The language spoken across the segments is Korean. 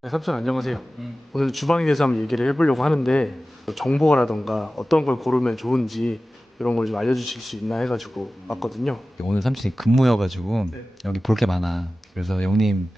네, 삼촌 안녕하세요. 오늘 주방에 대해서 한번 얘기를 해보려고 하는데 정보라던가 어떤 걸 고르면 좋은지 이런 걸 좀 알려주실 수 있나 해가지고 왔거든요. 오늘 삼촌이 근무여가지고 네. 여기 볼 게 많아. 그래서 영님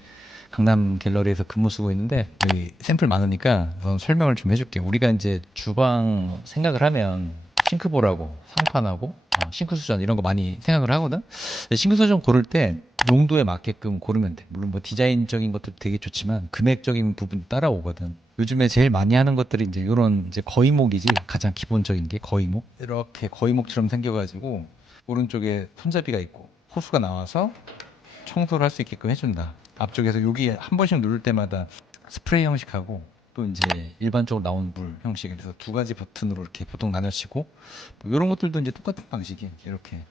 강남 갤러리에서 근무 쓰고 있는데 여기 샘플 많으니까 설명을 좀 해줄게. 우리가 이제 주방 생각을 하면 싱크볼하고 상판하고 싱크 수전 이런 거 많이 생각을 하거든. 근데 싱크 수전 고를 때 용도에 맞게끔 고르면 돼. 물론 뭐 디자인적인 것도 되게 좋지만 금액적인 부분 따라오거든. 요즘에 제일 많이 하는 것들이 이제 이런 이제 거의목이지. 가장 기본적인 게 거의목. 이렇게 거의목처럼 생겨가지고 오른쪽에 손잡이가 있고 호수가 나와서 청소를 할 수 있게끔 해준다. 앞쪽에서 여기 한 번씩 누를 때마다 스프레이 형식하고 또 이제 일반적으로 나온 물 형식, 그래서 두 가지 버튼으로 이렇게 보통 나눠지고 뭐 이런 것들도 이제 똑같은 방식이 이렇게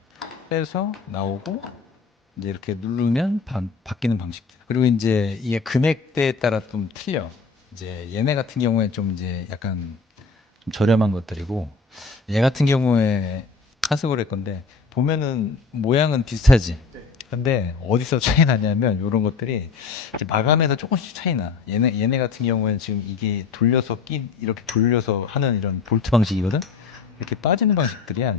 빼서 나오고 이제 이렇게 누르면 바뀌는 방식들. 그리고 이제 이게 금액대에 따라 좀 틀려. 이제 얘네 같은 경우에 좀 이제 약간 좀 저렴한 것들이고, 얘 같은 경우에 카스고래 건데 보면은 모양은 비슷하지. 근데 어디서 차이 나냐면 이런 것들이 이제 마감에서 조금씩 차이 나. 얘네 같은 경우에는 지금 이게 돌려서 이렇게 돌려서 하는 이런 볼트 방식이거든. 이렇게 빠지는 방식들이야.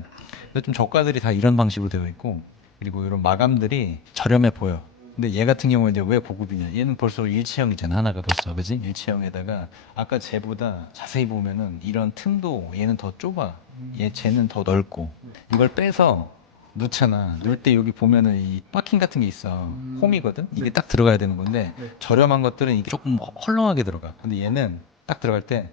근데 좀 저가들이 다 이런 방식으로 되어 있고, 그리고 이런 마감들이 저렴해 보여. 근데 얘 같은 경우는 이제 왜 고급이냐? 얘는 벌써 일체형이잖아. 하나가 벌써, 그지? 일체형에다가 아까 쟤보다 자세히 보면은 이런 틈도 얘는 더 좁아. 쟤는 더 넓고. 이걸 빼서 넣잖아. 넣을 때 여기 보면은 이 파킹 같은 게 있어. 홈이거든? 이게 딱 들어가야 되는 건데, 저렴한 것들은 이게 조금 헐렁하게 들어가. 근데 얘는 딱 들어갈 때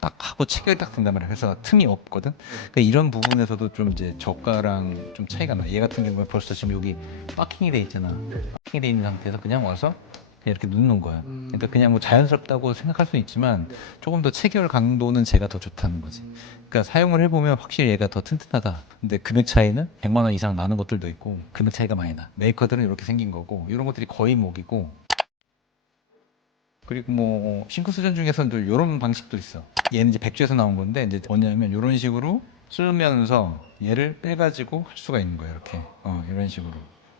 딱 하고 체결이 딱 된단 말이야. 그래서 틈이 없거든. 그러니까 이런 부분에서도 좀 이제 저가랑 좀 차이가 나. 얘 같은 경우에 벌써 지금 여기 파킹이 돼 있잖아. 파킹이 돼 있는 상태에서 그냥 와서 그냥 이렇게 눕는 거야. 그러니까 그냥 뭐 자연스럽다고 생각할 수는 있지만 조금 더 체결 강도는 제가 더 좋다는 거지. 그러니까 사용을 해보면 확실히 얘가 더 튼튼하다. 근데 금액 차이는 100만 원 이상 나는 것들도 있고 금액 차이가 많이 나. 메이커들은 이렇게 생긴 거고 이런 것들이 거의 목이고, 그리고 뭐 싱크 수전 중에서도 이런 방식도 있어. 얘는 이제 백주에서 나온 건데 이제 뭐냐면 이런 식으로 쓰면서 얘를 빼가지고 할 수가 있는 거예요. 이렇게 이런 식으로.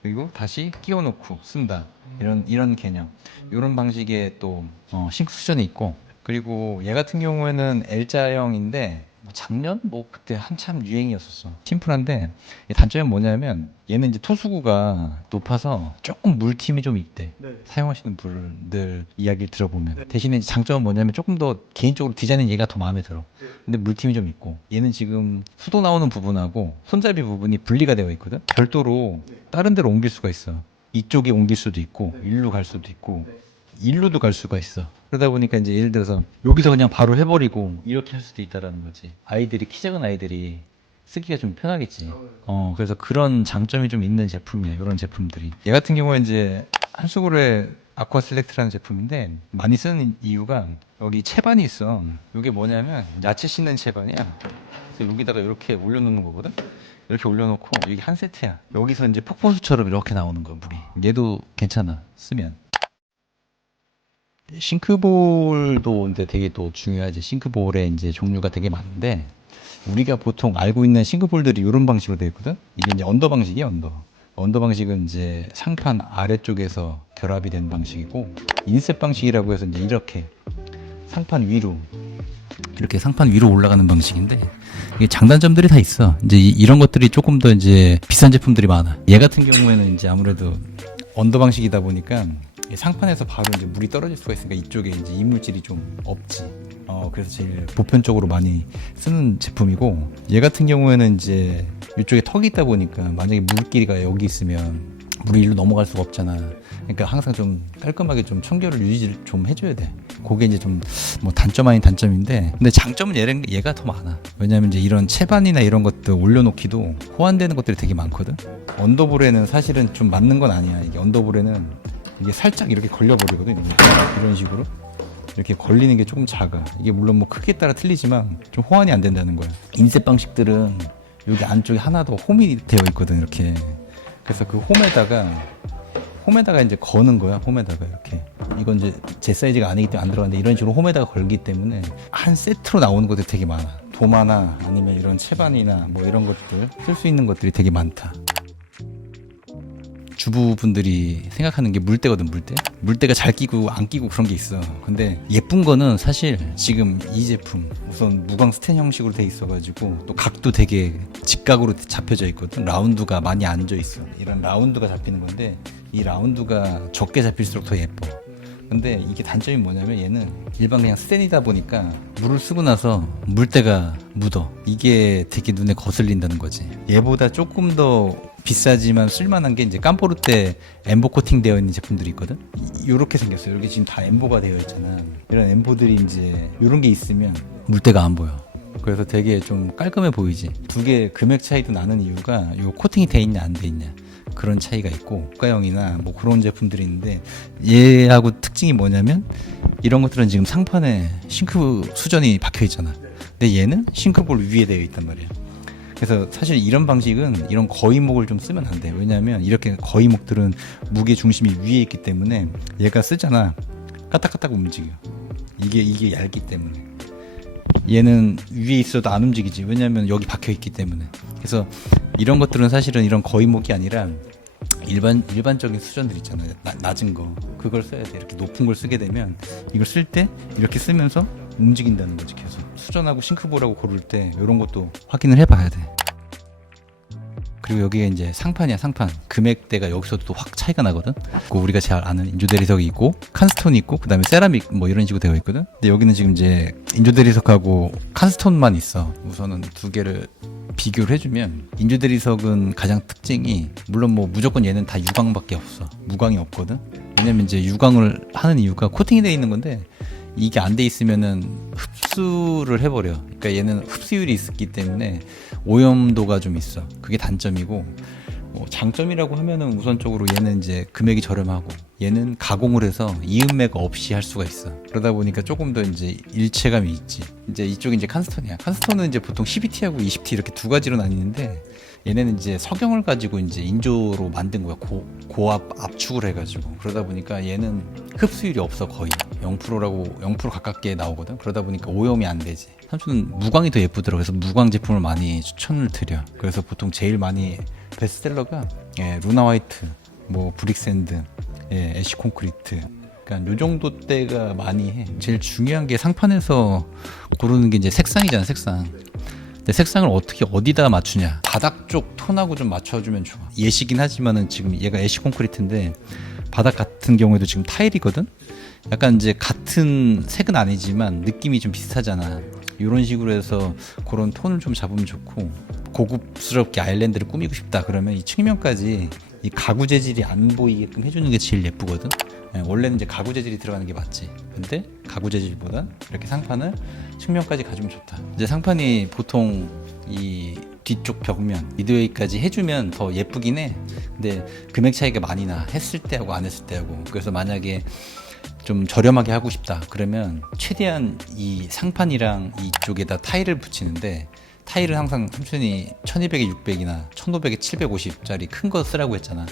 그리고 다시 끼워놓고 쓴다. 이런 개념. 이런 방식의 또 싱크 수전이 있고, 그리고 얘 같은 경우에는 L자형인데 작년 뭐 그때 한참 유행이었었어. 심플한데 단점이 뭐냐면 얘는 이제 토수구가 높아서 조금 물팀이 좀 있대. 네. 사용하시는 분들 이야기를 들어보면. 대신에 장점은 뭐냐면 조금 더 개인적으로 디자인은 얘가 더 마음에 들어. 근데 물팀이 좀 있고, 얘는 지금 수도 나오는 부분하고 손잡이 부분이 분리가 되어 있거든. 별도로 다른 데로 옮길 수가 있어. 이쪽에 옮길 수도 있고 일로 갈 수도 있고 일로도 갈 수가 있어. 그러다 보니까 이제 예를 들어서 여기서 그냥 바로 해버리고 이렇게 할 수도 있다라는 거지. 아이들이, 키 작은 아이들이 쓰기가 좀 편하겠지. 그래서 그런 장점이 좀 있는 제품이야. 이런 제품들이. 얘 같은 경우에 이제 한수구의 아쿠아 셀렉트라는 제품인데 많이 쓰는 이유가 여기 채반이 있어. 이게 뭐냐면 야채 씻는 채반이야. 그래서 여기다가 이렇게 올려놓는 거거든. 이렇게 올려놓고 여기 한 세트야. 여기서 이제 폭포수처럼 이렇게 나오는 거야, 물이. 얘도 괜찮아, 쓰면. 싱크볼도 근데 되게 또 중요하지. 싱크볼에 이제 종류가 되게 많은데 우리가 보통 알고 있는 싱크볼들이 이런 방식으로 되어 있거든. 이게 이제 언더 방식이야, 언더. 언더 방식은 이제 상판 아래쪽에서 결합이 된 방식이고, 인셋 방식이라고 해서 이제 이렇게 상판 위로, 이렇게 상판 위로 올라가는 방식인데, 이게 장단점들이 다 있어. 이제 이런 것들이 조금 더 이제 비싼 제품들이 많아. 얘 같은 경우에는 이제 아무래도 언더 방식이다 보니까 상판에서 바로 이제 물이 떨어질 수가 있으니까 이쪽에 이제 이물질이 좀 없지. 그래서 제일 보편적으로 많이 쓰는 제품이고, 얘 같은 경우에는 이제 이쪽에 턱이 있다 보니까 만약에 물기가 여기 있으면 물이 일로 넘어갈 수가 없잖아. 그러니까 항상 좀 깔끔하게 좀 청결을 유지를 좀 해줘야 돼. 그게 이제 좀 뭐 단점 아닌 단점인데, 근데 장점은 얘가 더 많아. 왜냐면 이제 이런 채반이나 이런 것들 올려놓기도 호환되는 것들이 되게 많거든. 언더볼에는 사실은 좀 맞는 건 아니야. 이게 언더볼에는 이게 살짝 이렇게 걸려버리거든. 이런 식으로 이렇게 걸리는 게 조금 작아. 이게 물론 뭐 크기에 따라 틀리지만 좀 호환이 안 된다는 거야. 인셋 방식들은 여기 안쪽에 하나 더 홈이 되어 있거든, 이렇게. 그래서 그 홈에다가 이제 거는 거야. 홈에다가 이렇게. 이건 이제 제 사이즈가 아니기 때문에 안 들어가는데 이런 식으로 홈에다가 걸기 때문에 한 세트로 나오는 것들이 되게 많아. 도마나 아니면 이런 채반이나 뭐 이런 것들 쓸 수 있는 것들이 되게 많다. 주부분들이 생각하는 게 물때거든. 물때가 잘 끼고 안 끼고 그런 게 있어. 근데 예쁜 거는 사실 지금 이 제품 우선 무광 스텐 형식으로 돼 있어가지고 또 각도 되게 직각으로 잡혀져 있거든. 라운드가 많이 앉아 있어. 이런 라운드가 잡히는 건데 이 라운드가 적게 잡힐수록 더 예뻐. 근데 이게 단점이 뭐냐면 얘는 일반 그냥 스텐이다 보니까 물을 쓰고 나서 물때가 묻어. 이게 되게 눈에 거슬린다는 거지. 얘보다 조금 더 비싸지만 쓸만한 게 이제 깜포르테 엠보 코팅 되어 있는 제품들이 있거든. 요렇게 생겼어요. 여기 지금 다 엠보가 되어 있잖아. 이런 엠보들이 이제 요런 게 있으면 물때가 안 보여. 그래서 되게 좀 깔끔해 보이지. 두 개 금액 차이도 나는 이유가 요 코팅이 돼 있냐 안 돼 있냐 그런 차이가 있고, 고가형이나 뭐 그런 제품들이 있는데 얘하고 특징이 뭐냐면 이런 것들은 지금 상판에 싱크 수전이 박혀 있잖아. 근데 얘는 싱크볼 위에 되어 있단 말이야. 그래서 사실 이런 방식은 이런 거위목을 좀 쓰면 안 돼. 왜냐하면 이렇게 거위목들은 무게 중심이 위에 있기 때문에 얘가 쓰잖아. 까딱까딱 움직여. 이게 얇기 때문에. 얘는 위에 있어도 안 움직이지. 왜냐하면 여기 박혀 있기 때문에. 그래서 이런 것들은 사실은 이런 거위목이 아니라 일반적인 수전들 있잖아요. 낮은 거. 그걸 써야 돼. 이렇게 높은 걸 쓰게 되면 이걸 쓸 때 이렇게 쓰면서 움직인다는 거지. 계속 수전하고 싱크볼하고 고를 때 이런 것도 확인을 해봐야 돼. 그리고 여기에 이제 상판이야. 상판 금액대가 여기서도 또 확 차이가 나거든. 그 우리가 잘 아는 인조 대리석이 있고 칸스톤이 있고 그다음에 세라믹 뭐 이런 식으로 되어 있거든. 근데 여기는 지금 이제 인조 대리석하고 칸스톤만 있어. 우선은 두 개를 비교를 해주면 인조 대리석은 가장 특징이, 물론 뭐 무조건 얘는 다 유광밖에 없어. 무광이 없거든. 왜냐면 이제 유광을 하는 이유가 코팅이 되어 있는 건데 이게 안 돼 있으면은 흡수를 해버려. 그러니까 얘는 흡수율이 있기 때문에 오염도가 좀 있어. 그게 단점이고, 장점이라고 하면은 우선적으로 얘는 이제 금액이 저렴하고 얘는 가공을 해서 이음매가 없이 할 수가 있어. 그러다 보니까 조금 더 이제 일체감이 있지. 이제 이쪽이 이제 칸스톤이야. 칸스톤은 이제 보통 12T하고 20T 이렇게 두 가지로 나뉘는데 얘네는 이제 석영을 가지고 이제 인조로 만든 거야. 고압 압축을 해가지고. 그러다 보니까 얘는 흡수율이 없어. 거의 0%라고 0% 가깝게 나오거든. 그러다 보니까 오염이 안 되지. 삼촌은 무광이 더 예쁘더라고. 그래서 무광 제품을 많이 추천을 드려. 그래서 보통 제일 많이 베스트셀러가 루나 화이트, 뭐 브릭샌드, 애쉬 콘크리트. 그러니까 요 정도 때가 많이 해. 제일 중요한 게 상판에서 고르는 게 이제 색상이잖아. 색상. 근데 색상을 어떻게 어디다 맞추냐. 바닥 쪽 톤하고 좀 맞춰주면 좋아. 예시긴 하지만은 지금 얘가 애쉬 콘크리트인데 바닥 같은 경우에도 지금 타일이거든. 약간 이제 같은 색은 아니지만 느낌이 좀 비슷하잖아. 이런 식으로 해서 그런 톤을 좀 잡으면 좋고, 고급스럽게 아일랜드를 꾸미고 싶다 그러면 이 측면까지 이 가구 재질이 안 보이게끔 해주는 게 제일 예쁘거든. 원래는 이제 가구 재질이 들어가는 게 맞지. 근데 가구 재질보다 이렇게 상판을 측면까지 가주면 좋다. 이제 상판이 보통 이 뒤쪽 벽면 미드웨이까지 해주면 더 예쁘긴 해. 근데 금액 차이가 많이 나. 했을 때하고 안 했을 때하고. 그래서 만약에 좀 저렴하게 하고 싶다 그러면 최대한 이 상판이랑 이쪽에다 타일을 붙이는데, 타일은 항상 삼촌이 1200에 600이나 1500에 750짜리 큰 거 쓰라고 했잖아.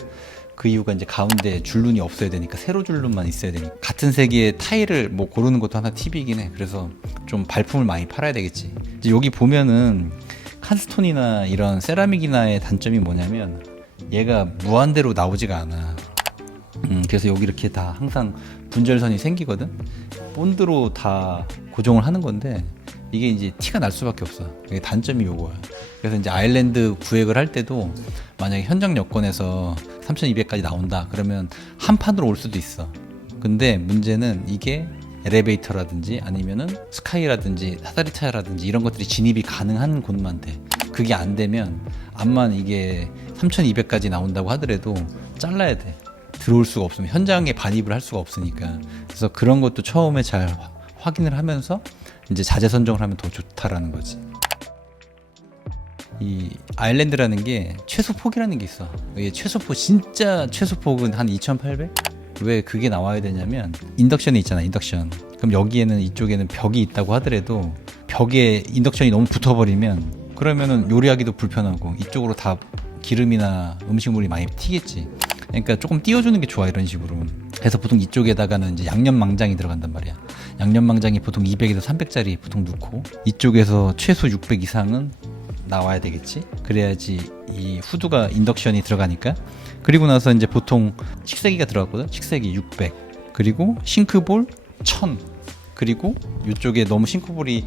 그 이유가 이제 가운데 줄눈이 없어야 되니까, 세로 줄눈만 있어야 되니까. 같은 세기의 타일을 뭐 고르는 것도 하나 팁이긴 해. 그래서 좀 발품을 많이 팔아야 되겠지. 이제 여기 보면은 칸스톤이나 이런 세라믹이나의 단점이 뭐냐면 얘가 무한대로 나오지가 않아. 그래서 여기 이렇게 다 항상 분절선이 생기거든. 본드로 다 고정을 하는 건데 이게 이제 티가 날 수밖에 없어. 이게 단점이 요거야. 그래서 이제 아일랜드 구획을 할 때도 만약에 현장 여건에서 3200까지 나온다 그러면 한 판으로 올 수도 있어. 근데 문제는 이게 엘리베이터라든지 아니면은 스카이라든지 사다리 차라든지 이런 것들이 진입이 가능한 곳만 돼. 그게 안 되면 암만 이게 3200까지 나온다고 하더라도 잘라야 돼. 들어올 수가 없으면 현장에 반입을 할 수가 없으니까. 그래서 그런 것도 처음에 잘 확인을 하면서 이제 자재 선정을 하면 더 좋다라는 거지. 이 아일랜드라는 게 최소폭이라는 게 있어. 이게 최소폭, 진짜 최소폭은 한 2800? 왜 그게 나와야 되냐면 인덕션이 있잖아. 인덕션. 그럼 여기에는 이쪽에는 벽이 있다고 하더라도 벽에 인덕션이 너무 붙어버리면 그러면은 요리하기도 불편하고 이쪽으로 다 기름이나 음식물이 많이 튀겠지. 그러니까 조금 띄워주는 게 좋아. 이런 식으로. 그래서 보통 이쪽에다가는 이제 양념망장이 들어간단 말이야. 양념망장이 보통 200에서 300짜리 보통 넣고 이쪽에서 최소 600 이상은 나와야 되겠지. 그래야지 이 후드가 인덕션이 들어가니까. 그리고 나서 이제 보통 식세기가 들어갔거든. 식세기 600, 그리고 싱크볼 1000, 그리고 이쪽에 너무 싱크볼이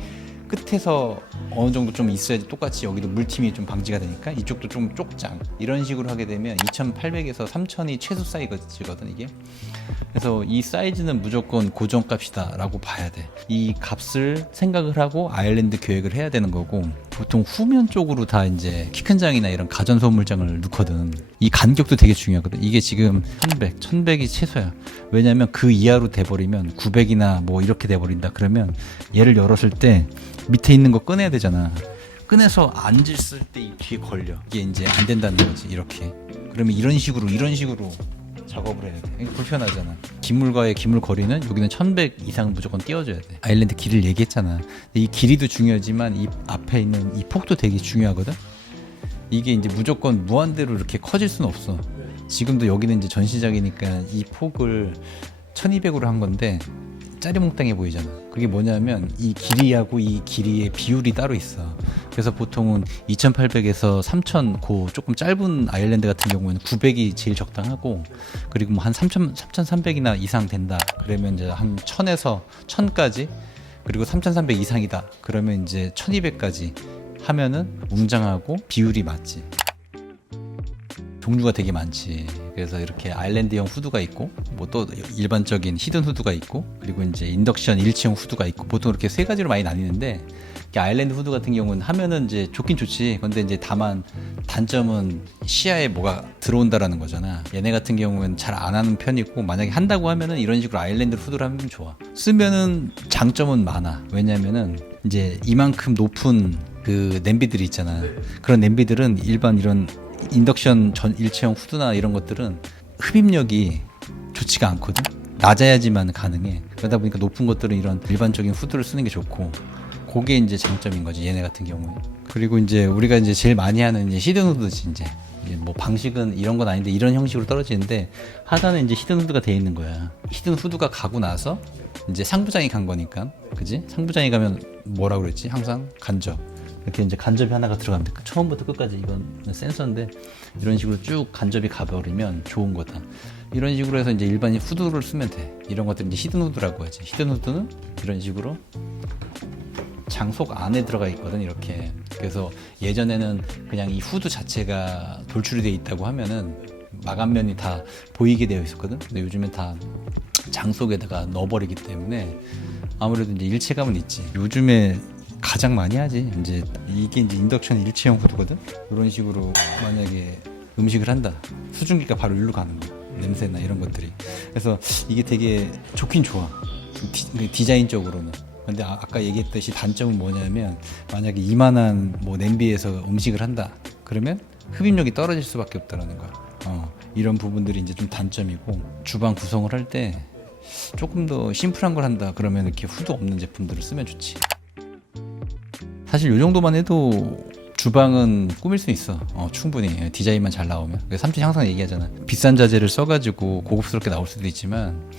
끝에서 어느 정도 좀 있어야지 똑같이 여기도 물팀이 좀 방지가 되니까 이쪽도 좀 쪽장, 이런 식으로 하게 되면 2800에서 3000이 최소 사이즈거든 이게. 그래서 이 사이즈는 무조건 고정값이다 라고 봐야 돼. 이 값을 생각을 하고 아일랜드 계획을 해야 되는 거고, 보통 후면 쪽으로 다 이제 키 큰 장이나 이런 가전 소물장을 넣거든. 이 간격도 되게 중요하거든. 이게 지금 1100, 1100이 최소야. 왜냐면 그 이하로 돼버리면 900이나 뭐 이렇게 돼버린다 그러면 얘를 열었을 때 밑에 있는 거 꺼내야 되잖아. 꺼내서 앉았을 때 이 뒤에 걸려. 이게 이제 안 된다는 거지. 이렇게. 그러면 이런 식으로 작업을 해야 돼. 이게 불편하잖아. 기물과의 기물 거리는 여기는 1100 이상 무조건 띄워줘야 돼. 아일랜드 길이를 얘기했잖아. 근데 이 길이도 중요하지만 이 앞에 있는 이 폭도 되게 중요하거든. 이게 이제 무조건 무한대로 이렇게 커질 수는 없어. 지금도 여기는 이제 전시장이니까 이 폭을 1200으로 한 건데 짜리몽땅해 보이잖아. 그게 뭐냐면 이 길이하고 이 길이의 비율이 따로 있어. 그래서 보통은 2800에서 3000 고 조금 짧은 아일랜드 같은 경우에는 900이 제일 적당하고, 그리고 뭐 한 3300이나 이상 된다 그러면 이제 한 1000에서 1000까지, 그리고 3300 이상이다 그러면 이제 1200까지 하면은 웅장하고 비율이 맞지. 종류가 되게 많지. 그래서 이렇게 아일랜드형 후드가 있고, 뭐 또 일반적인 히든 후드가 있고, 그리고 이제 인덕션 일체형 후드가 있고, 보통 이렇게 세 가지로 많이 나뉘는데, 아일랜드 후드 같은 경우는 하면은 이제 좋긴 좋지. 근데 이제 다만 단점은 시야에 뭐가 들어온다라는 거잖아. 얘네 같은 경우는 잘 안 하는 편이고, 만약에 한다고 하면은 이런 식으로 아일랜드 후드를 하면 좋아. 쓰면은 장점은 많아. 왜냐면은 이제 이만큼 높은 그 냄비들이 있잖아. 그런 냄비들은 일반 이런 인덕션 전 일체형 후드나 이런 것들은 흡입력이 좋지가 않거든. 낮아야지만 가능해. 그러다 보니까 높은 것들은 이런 일반적인 후드를 쓰는 게 좋고, 그게 이제 장점인 거지 얘네 같은 경우는. 그리고 이제 우리가 이제 제일 많이 하는 이제 히든 후드지. 이제 뭐 방식은 이런 건 아닌데 이런 형식으로 떨어지는데, 하단에 이제 히든 후드가 돼 있는 거야. 히든 후드가 가고 나서 이제 상부장이 간 거니까, 그지? 상부장이 가면 뭐라고 그랬지? 항상 간접. 이렇게 이제 간접이 하나가 들어가면 돼. 처음부터 끝까지 이건 센서인데 이런 식으로 쭉 간접이 가버리면 좋은 거다. 이런 식으로 해서 이제 일반 후드를 쓰면 돼. 이런 것들 이제 히든 후드라고 하지. 히든 후드는 이런 식으로 장속 안에 들어가 있거든, 이렇게. 그래서 예전에는 그냥 이 후드 자체가 돌출이 돼 있다고 하면은 마감면이 다 보이게 되어 있었거든. 근데 요즘엔 다 장속에다가 넣어버리기 때문에 아무래도 이제 일체감은 있지. 요즘에 가장 많이 하지. 이제 이게 이제 인덕션 일체형 후드거든. 이런 식으로 만약에 음식을 한다, 수증기가 바로 일로 가는 거야. 냄새나 이런 것들이. 그래서 이게 되게 좋긴 좋아. 디자인적으로는. 근데 아까 얘기했듯이 단점은 뭐냐면, 만약에 이만한 뭐 냄비에서 음식을 한다 그러면 흡입력이 떨어질 수밖에 없다는 거야. 이런 부분들이 이제 좀 단점이고, 주방 구성을 할 때 조금 더 심플한 걸 한다 그러면 이렇게 후드 없는 제품들을 쓰면 좋지. 사실 이 정도만 해도 주방은 꾸밀 수 있어. 충분히 디자인만 잘 나오면. 삼촌이 항상 얘기하잖아. 비싼 자재를 써가지고 고급스럽게 나올 수도 있지만,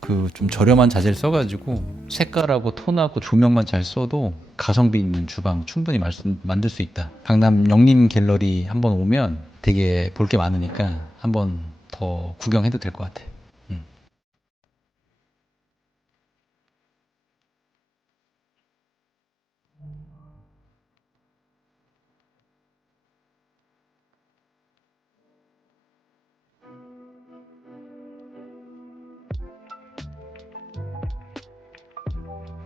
그 좀 저렴한 자재를 써가지고 색깔하고 톤하고 조명만 잘 써도 가성비 있는 주방 충분히 만들 수 있다. 강남 영림 갤러리 한번 오면 되게 볼 게 많으니까 한번 더 구경해도 될 것 같아.